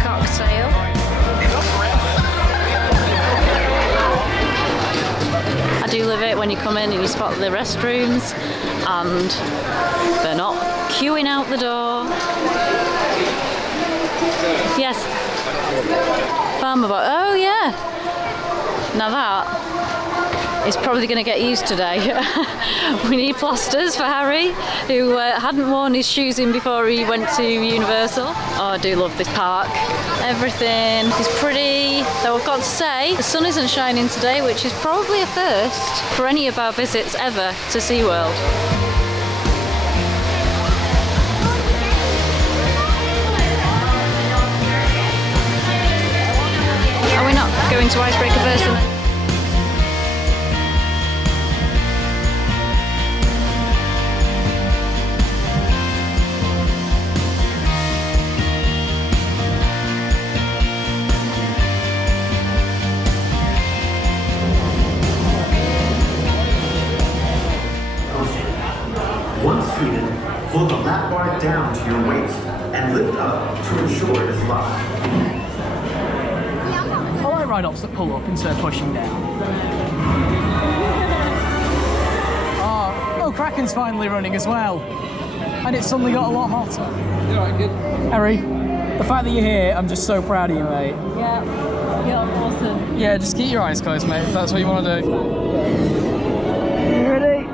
cocktail. I do love it when you come in and you spot the restrooms and they're not queuing out the door. Yes. Farmer boy. Oh yeah. Now that is probably going to get used today. We need plasters for Harry, who hadn't worn his shoes in before he went to Universal. Oh, I do love this park. Everything is pretty, though I've got to say, the sun isn't shining today, which is probably a first for any of our visits ever to SeaWorld. Are we not going to Icebreaker first? Once seated, pull the lap bar down to your waist and lift up to ensure it is locked. I like ride-offs that pull up instead of pushing down. Oh, Kraken's finally running as well. And it's suddenly got a lot hotter. You alright, good? Harry, the fact that you're here, I'm just so proud of you, mate. Yeah, you're awesome. Yeah, just keep your eyes closed, mate, if that's what you want to do. You ready?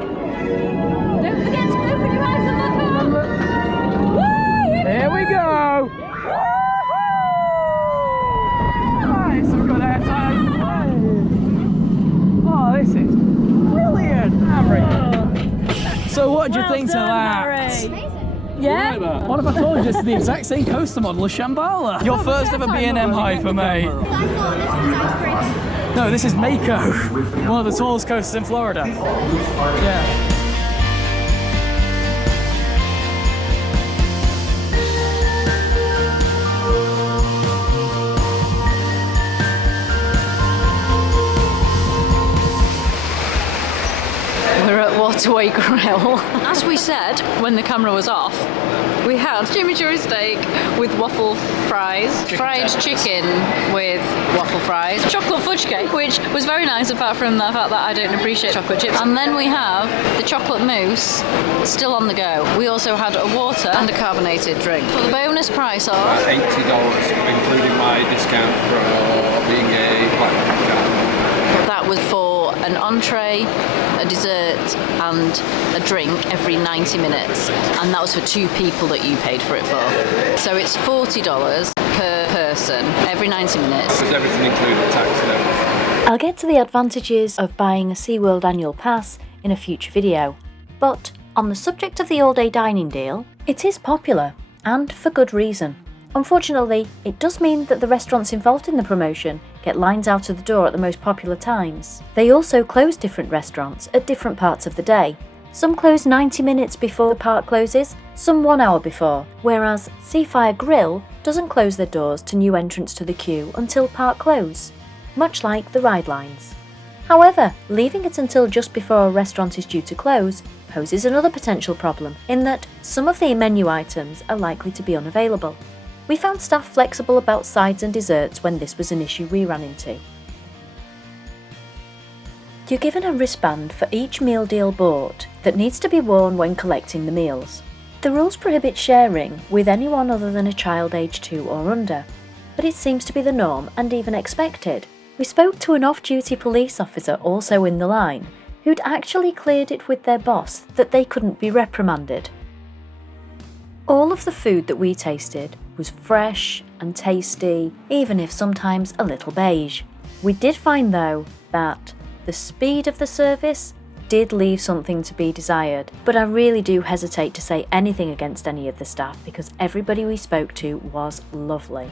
Don't forget to open your eyes and look up. Here we go! Nice, we've got air time. Oh, this is brilliant, Harry. So what do you think of that? Yeah? What if I told you it's the exact same coaster model as Shambhala? Your first ever B&M hyper, mate. No, this is Mako, one of the tallest coasters in Florida. Yeah. We're at Waterway Grill. As we said when the camera was off, we had chimichurri steak with waffle fries, fried chicken with waffle fries, chocolate fudge cake, which was very nice apart from the fact that I don't appreciate chocolate chips. And then we have the chocolate mousse still on the go. We also had a water and a carbonated drink. For the bonus price of $80, including my discount for being a platinum card. that was for an entree, a dessert and a drink every 90 minutes, and that was for 2 people that you paid for it for. So it's $40 per person every 90 minutes. With everything included, tax and everything. I'll get to the advantages of buying a SeaWorld annual pass in a future video, but on the subject of the all-day dining deal, it is popular, and for good reason. Unfortunately, it does mean that the restaurants involved in the promotion get lines out of the door at the most popular times. They also close different restaurants at different parts of the day. Some close 90 minutes before the park closes, some 1 hour before, whereas Seafire Grill doesn't close their doors to new entrants to the queue until park close, much like the ride lines. However, leaving it until just before a restaurant is due to close poses another potential problem, in that some of the menu items are likely to be unavailable. We found staff flexible about sides and desserts when this was an issue we ran into. You're given a wristband for each meal deal bought that needs to be worn when collecting the meals. The rules prohibit sharing with anyone other than a child aged 2 or under, but it seems to be the norm and even expected. We spoke to an off-duty police officer also in the line, who'd actually cleared it with their boss that they couldn't be reprimanded. All of the food that we tasted was fresh and tasty, even if sometimes a little beige. We did find though that the speed of the service did leave something to be desired, but I really do hesitate to say anything against any of the staff because everybody we spoke to was lovely.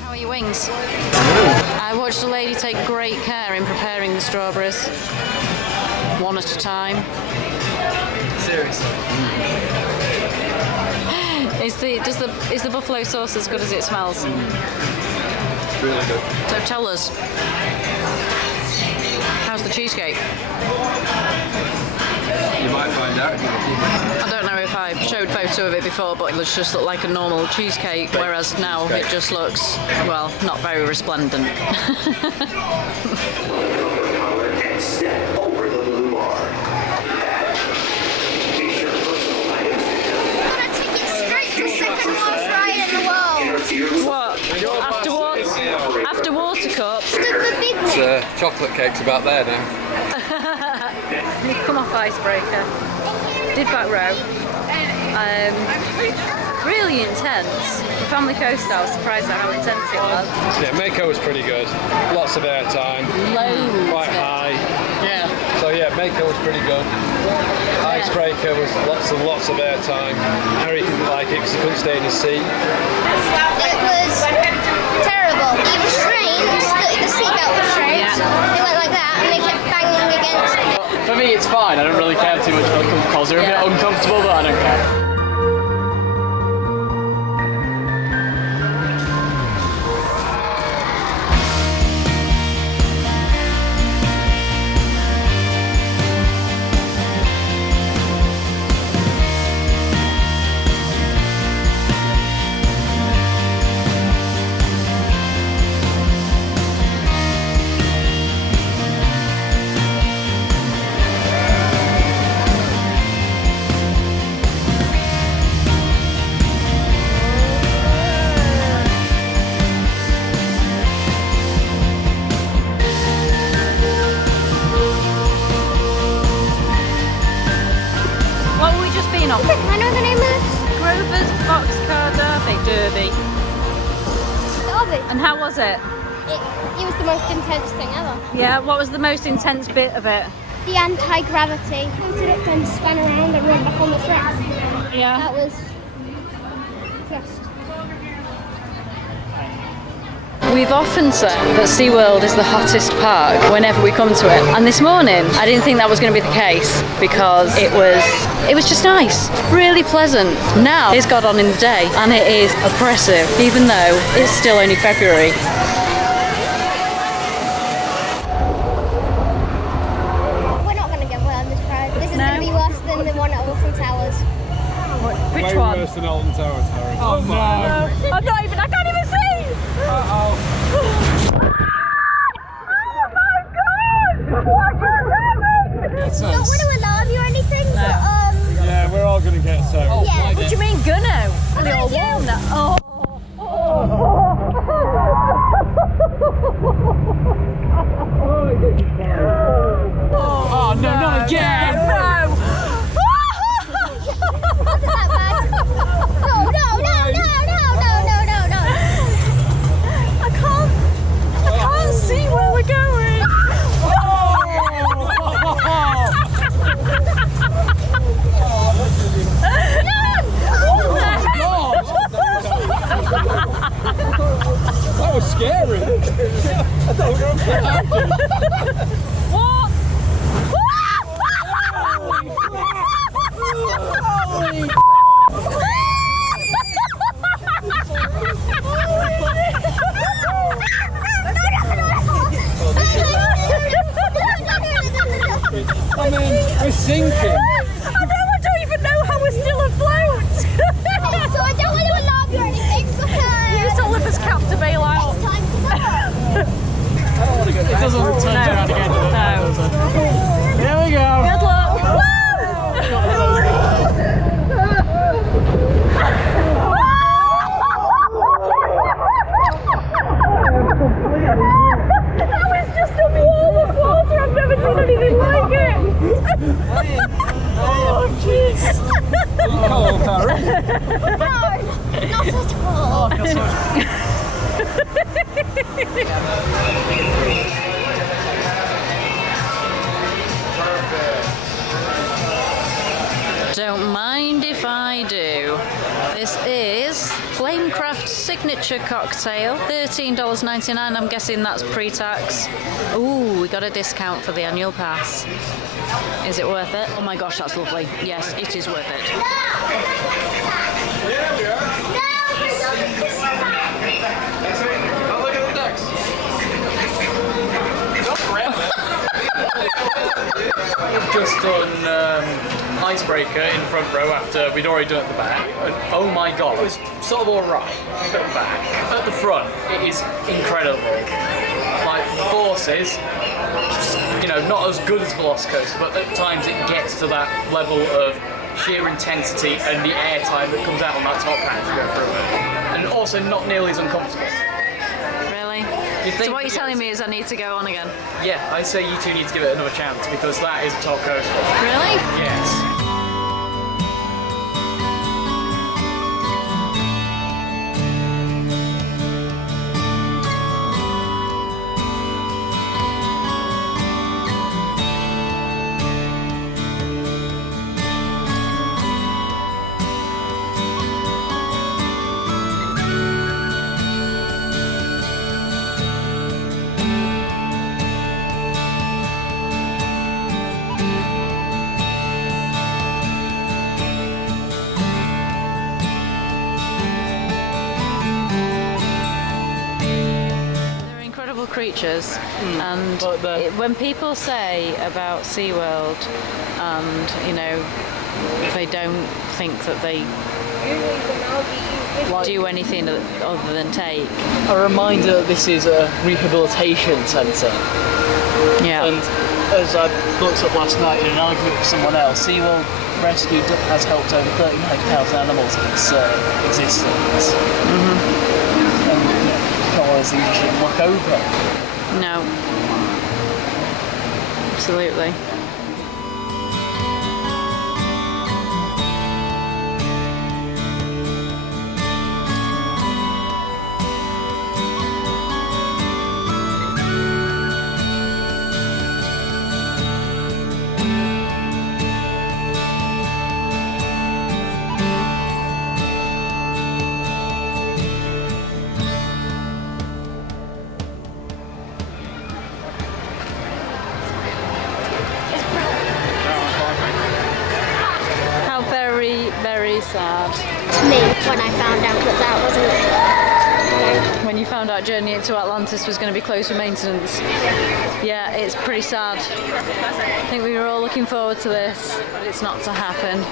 How are your wings? I watched a lady take great care in preparing the strawberries, one at a time. Seriously. Is the buffalo sauce as good as it smells? Really good. So tell us, how's the cheesecake? You might find out. I don't know if I showed showed a photo of it before, but it just looked like a normal cheesecake, whereas now it just looks, well, not very resplendent. And step over the blue bar. Make sure personal items. I want to take it straight to second most ride in the world. What? After water cup? The big one. Chocolate cake's about there now. You come off icebreaker. Did back row. Really intense. The family coaster, I was surprised at how intense it was. Yeah, Mako was pretty good. Lots of airtime. Loads. Quite high. Yeah. So yeah, Mako was pretty good. Icebreaker was lots of airtime. Harry didn't like it because he couldn't stay in his seat. It was terrible. Even trains, the seatbelt was trains. Yeah. They went like that and they kept banging against it. For me, it's fine. I don't really care too much about the cars. They're a bit uncomfortable, but I don't care. I know the name of this. Grover's Boxcar Derby. Derby. And how was it? It was the most intense thing ever. Yeah, what was the most intense bit of it? The anti-gravity. Floated up and spun around and went back on the track. Yeah. That was just... We've often said that SeaWorld is the hottest park whenever we come to it. And this morning, I didn't think that was going to be the case because it was just nice, really pleasant. Now it's got on in the day and it is oppressive, even though it's still only February. We're not going to get well on this ride. This is going to be worse than the one at Alton Towers. Which Way one? worse than Alton Towers, Harry. Oh no! I can't even see! Uh-oh. I don't want to alarm you or anything, but Yeah, we're all going to get soaked. yeah. What do you mean gonna? They're all warm now. Oh. Oh no, not again! No! Wasn't that bad? No. I can't see where we're going. That was scary. I thought we were going to What? I mean, we're sinking. I don't even know how we're still afloat. So I don't want to alarm you or anything, so Use Oliver's cap to bail out. it's time to go. It doesn't turn around again, does it? No. Here we go! Good luck. That was just a wall of water. I've never seen anything like it. Oh, jeez. Cold, Harry. No, not so cold. Don't mind if I do. This is Flamecraft Signature Cocktail, $13.99. I'm guessing that's pre-tax. Ooh, we got a discount for the annual pass. Is it worth it? Oh my gosh, that's lovely. Yes, it is worth it. Look at the ducks. Don't grab it. We've just done icebreaker. icebreaker in the front row after we'd already done it at the back. And oh my god, it was sort of alright at the back. At the front, it is incredible. Like, the forces, you know, not as good as Velocicoaster, but at times it gets to that level of sheer intensity and the air time that comes out on that top hat to go through it. And also not nearly as uncomfortable. Really? So what you're telling me is I need to go on again? Yeah, I say you two need to give it another chance because that is a top coaster. Really? Yes. Creatures, and when people say about SeaWorld, and you know, they don't think that they do anything other than take. A reminder that this is a rehabilitation centre. Yeah. And as I looked up last night in an argument with someone else, SeaWorld Rescue has helped over 39,000 animals in its existence. And you know, not always things you should look over. No. Absolutely. Very sad. To me, when I found out that wasn't... When you found out Journey into Atlantis was going to be closed for maintenance. Yeah, it's pretty sad. I think we were all looking forward to this, but it's not to happen.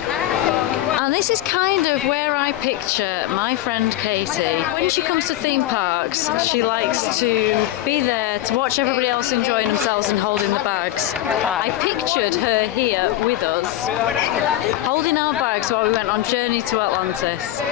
And this is kind of where I picture my friend Katie. When she comes to theme parks, she likes to be there to watch everybody else enjoying themselves and holding the bags. I pictured her here with us, holding our bags while we went on Journey to Atlantis.